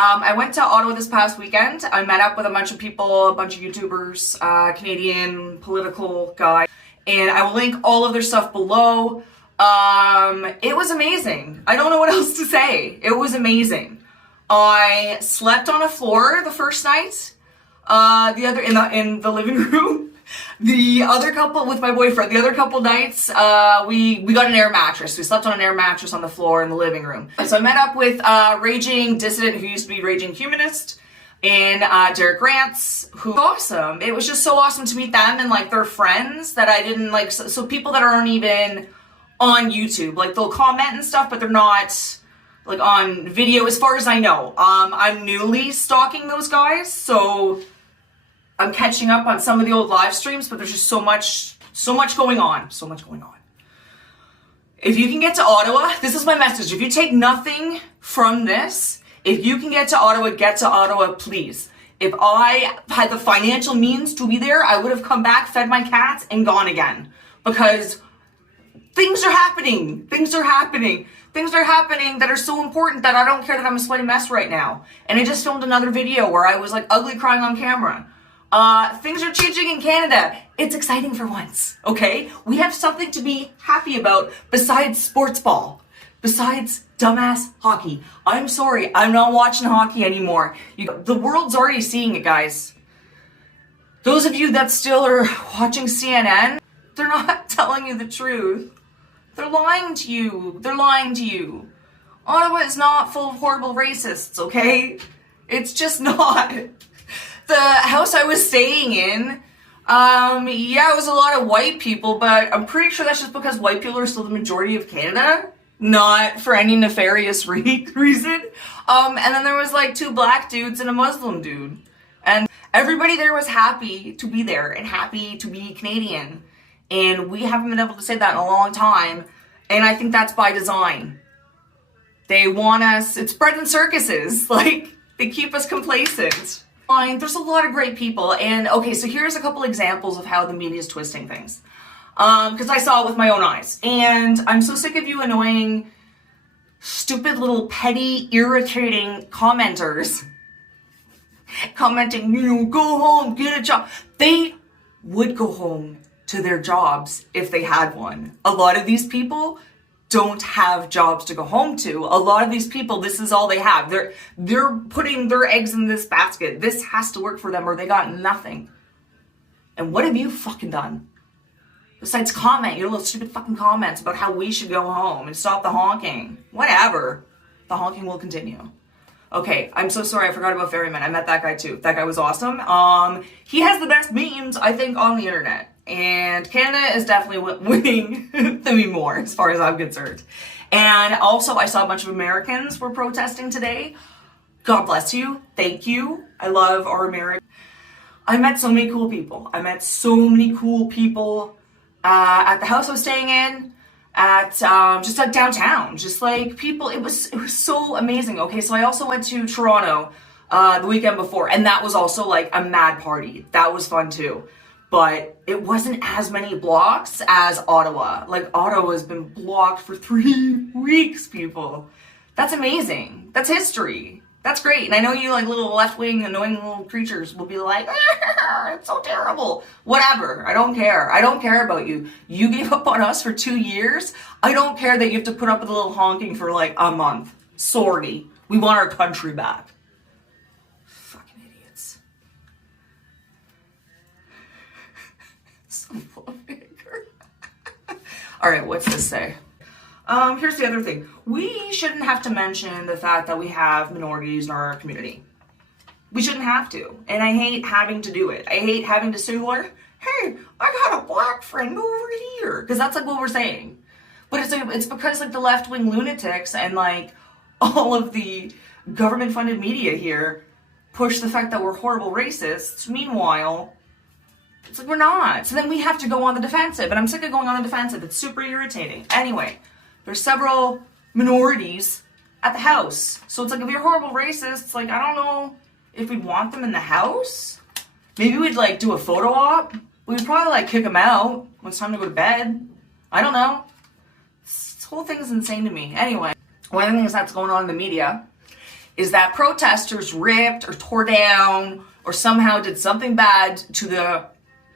I went to Ottawa this past weekend. I met up with a bunch of people, a bunch of YouTubers, Canadian political guys, and I will link all of their stuff below. It was amazing. I don't know what else to say. It was amazing. I slept on a floor the first night, the other in the living room. The other couple with my boyfriend, the other couple nights, we got an air mattress. We slept on an air mattress on the floor in the living room. So I met up with Raging Dissident, who used to be Raging Humanist, and Derek Grants, who was awesome. It was just so awesome to meet them and like their friends that I didn't like. So people that aren't even on YouTube, like they'll comment and stuff, but they're not like on video as far as I know. I'm newly stalking those guys, so I'm catching up on some of the old live streams, but there's just so much going on. So much going on. If you can get to Ottawa, this is my message. If you take nothing from this, if you can get to Ottawa, please. If I had the financial means to be there, I would have come back, fed my cats, and gone again. Because things are happening. Things are happening that are so important that I don't care that I'm a sweaty mess right now. And I just filmed another video where I was like ugly crying on camera. Things are changing in Canada. It's exciting for once, okay? We have something to be happy about besides sports ball, besides dumbass hockey. I'm sorry, I'm not watching hockey anymore. The world's already seeing it, guys. Those of you that still are watching CNN, they're not telling you the truth. They're lying to you. They're lying to you. Ottawa is not full of horrible racists, okay? It's just not. The house I was staying in, yeah, it was a lot of white people, but I'm pretty sure that's just because white people are still the majority of Canada, not for any nefarious reason. And then there was like 2 black dudes and a Muslim dude. And everybody there was happy to be there and happy to be Canadian. And we haven't been able to say that in a long time. And I think that's by design. They want us, it's bread and circuses. Like, they keep us complacent. There's a lot of great people, and okay, so here's a couple examples of how the media is twisting things. Because I saw it with my own eyes, and I'm so sick of you annoying, stupid little petty, irritating commenters commenting, you know, go home, get a job. They would go home to their jobs if they had one. A lot of these people don't have jobs to go home to. A lot of these people, this is all they have. They're putting their eggs in this basket. This has to work for them or they got nothing. And what have you fucking done? Besides comment, your little stupid fucking comments about how we should go home and stop the honking. Whatever. The honking will continue. Okay, I'm so sorry, I forgot about Ferryman. I met that guy too. That guy was awesome. He has the best memes, I think, on the internet. And Canada is definitely winning to me more, as far as I'm concerned. And also, I saw a bunch of Americans were protesting today. God bless you. Thank you. I love our America. I met so many cool people. I met so many cool people at the house I was staying in, at just like downtown. Just like people, it was so amazing. Okay, so I also went to Toronto the weekend before, and that was also like a mad party. That was fun too. But it wasn't as many blocks as Ottawa. Like, Ottawa has been blocked for 3 weeks, people. That's amazing. That's history. That's great. And I know you like little left-wing annoying little creatures will be like, it's so terrible. Whatever. I don't care. I don't care about you. You gave up on us for 2 years. I don't care that you have to put up with a little honking for like a month. Sorry. We want our country back. All right, what's this say? Here's the other thing. We shouldn't have to mention the fact that we have minorities in our community. We shouldn't have to. And I hate having to do it. I hate having to say, like, hey, I got a black friend over here. Because that's like what we're saying. But it's because like the left-wing lunatics and like all of the government-funded media here push the fact that we're horrible racists. Meanwhile, it's like we're not. So then we have to go on the defensive. And I'm sick of going on the defensive. It's super irritating. Anyway, there's several minorities at the house. So it's like if you're horrible racists, like I don't know if we'd want them in the house. Maybe we'd like do a photo op. We'd probably like kick them out when it's time to go to bed. I don't know. This whole thing is insane to me. Anyway, one of the things that's going on in the media is that protesters ripped or tore down or somehow did something bad to the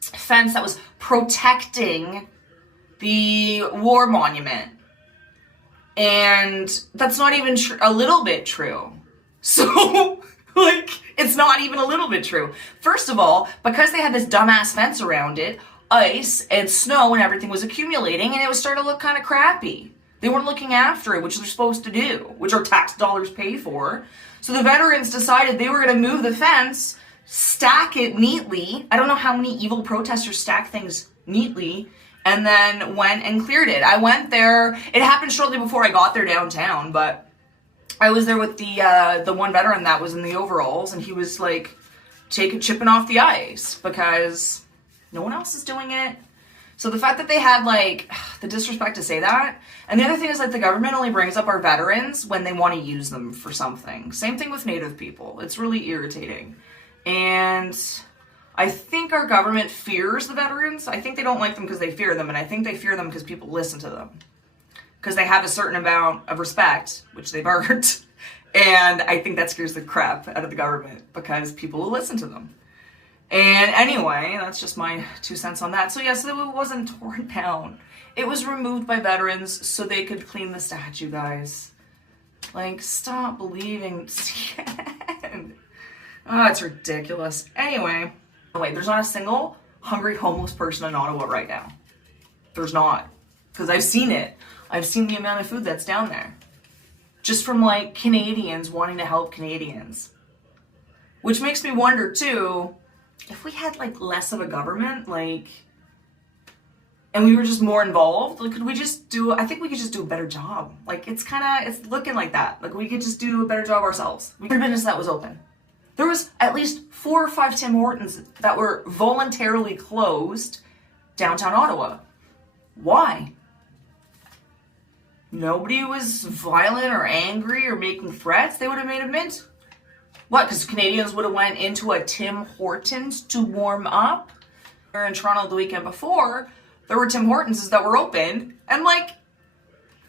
fence that was protecting the war monument. And that's not even a little bit true. So, like, it's not even a little bit true. First of all, because they had this dumbass fence around it, ice and snow and everything was accumulating, and it was starting to look kind of crappy. They weren't looking after it, which they're supposed to do, which our tax dollars pay for. So the veterans decided they were going to move the fence, stack it neatly. I don't know how many evil protesters stack things neatly, and then went and cleared it. I went there. It happened shortly before I got there downtown, but I was there with the one veteran that was in the overalls, and he was like chipping off the ice because no one else is doing it. So the fact that they had like the disrespect to say that, and the other thing is like the government only brings up our veterans when they want to use them for something. Same thing with Native people. It's really irritating. And I think our government fears the veterans. I think they don't like them because they fear them, and I think they fear them because people listen to them. Because they have a certain amount of respect, which they've earned. And I think that scares the crap out of the government because people will listen to them. And anyway, that's just my 2 cents on that. So yes, it wasn't torn down. It was removed by veterans so they could clean the statue, guys. Like, stop believing CNN. Oh, it's ridiculous. Anyway, there's not a single hungry homeless person in Ottawa right now. There's not. Because I've seen it. I've seen the amount of food that's down there. Just from, like, Canadians wanting to help Canadians. Which makes me wonder, too, if we had, like, less of a government, like, and we were just more involved, like, could we just do, I think we could just do a better job. Like, it's looking like that. Like, we could just do a better job ourselves. Every business that was open. There was at least 4 or 5 Tim Hortons that were voluntarily closed downtown Ottawa. Why? Nobody was violent or angry or making threats. They would have made a mint. What, because Canadians would have went into a Tim Hortons to warm up? Here in Toronto the weekend before, there were Tim Hortons that were open, and like,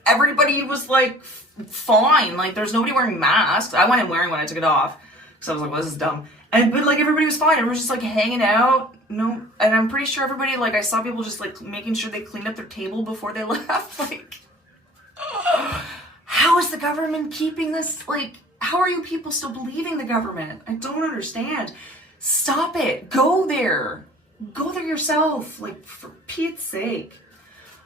everybody was like, fine. Like, there's nobody wearing masks. I went in wearing when I took it off, because I was like, well, this is dumb. But like, everybody was fine. Everyone was just like hanging out. No, and I'm pretty sure everybody, like, I saw people just like making sure they cleaned up their table before they left. Like, how is the government keeping this? Like, how are you people still believing the government? I don't understand. Stop it. Go there. Go there yourself. Like, for Pete's sake.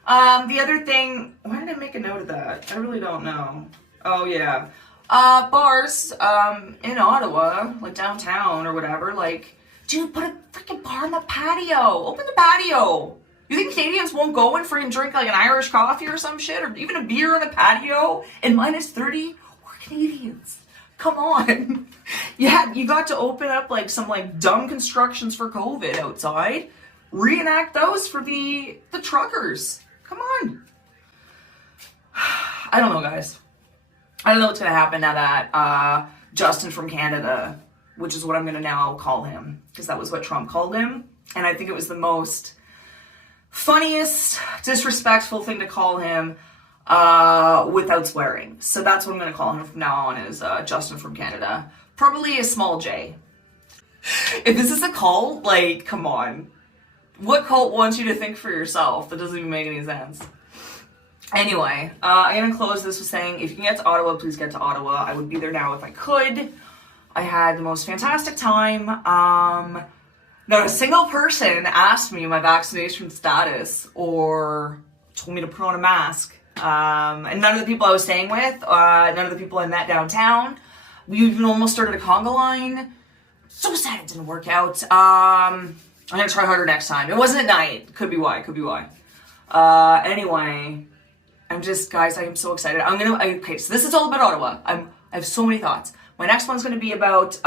The other thing, why did I make a note of that? I really don't know. Oh, yeah. Bars, in Ottawa, like downtown or whatever, like, dude, put a freaking bar on the patio. Open the patio. You think Canadians won't go and freaking drink like an Irish coffee or some shit, or even a beer on the patio in -30? We're Canadians. Come on. You got to open up like some like dumb constructions for COVID outside. Reenact those for the truckers. Come on. I don't know, guys. I don't know what's gonna happen now that Justin from Canada, which is what I'm gonna now call him, because that was what Trump called him, and I think it was the most funniest, disrespectful thing to call him without swearing. So that's what I'm going to call him from now on, is Justin from Canada. Probably a small J. If this is a cult, like, come on. What cult wants you to think for yourself? That doesn't even make any sense. Anyway, I'm going to close this with saying, if you can get to Ottawa, please get to Ottawa. I would be there now if I could. I had the most fantastic time. Not a single person asked me my vaccination status or told me to put on a mask. And none of the people I was staying with, none of the people I met downtown. We even almost started a conga line. So sad it didn't work out. I'm gonna try harder next time. It wasn't at night. Could be why. Anyway, guys, I am so excited. Okay, so this is all about Ottawa. I have so many thoughts. My next one's going to be about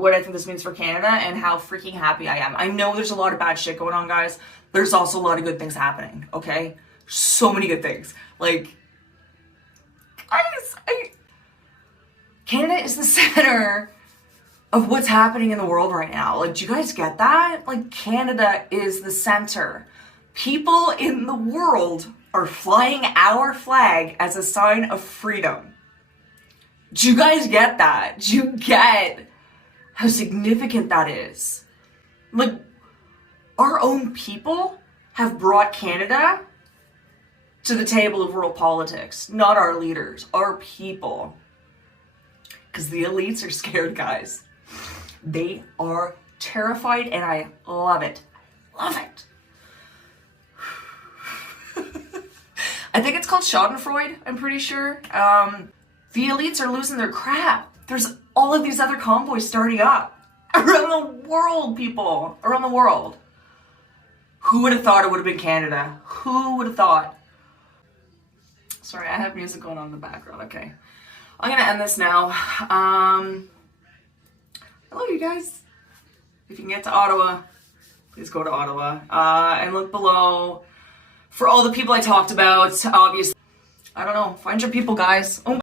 what I think this means for Canada and how freaking happy I am. I know there's a lot of bad shit going on, guys. There's also a lot of good things happening, okay? So many good things. Like, guys, Canada is the center of what's happening in the world right now. Like, do you guys get that? Like, Canada is the center. People in the world are flying our flag as a sign of freedom. Do you guys get that? Do you get how significant that is? Like, our own people have brought Canada to the table of world politics. Not our leaders, our people. Because the elites are scared, guys. They are terrified, and I love it. Love it. I think it's called Schadenfreude, I'm pretty sure. The elites are losing their crap. There's all of these other convoys starting up. Around the world, people. Around the world. Who would have thought it would have been Canada? Who would have thought? Sorry, I have music going on in the background. Okay. I'm going to end this now. I love you guys. If you can get to Ottawa, please go to Ottawa. And look below for all the people I talked about. Obviously, I don't know. Find your people, guys. Oh.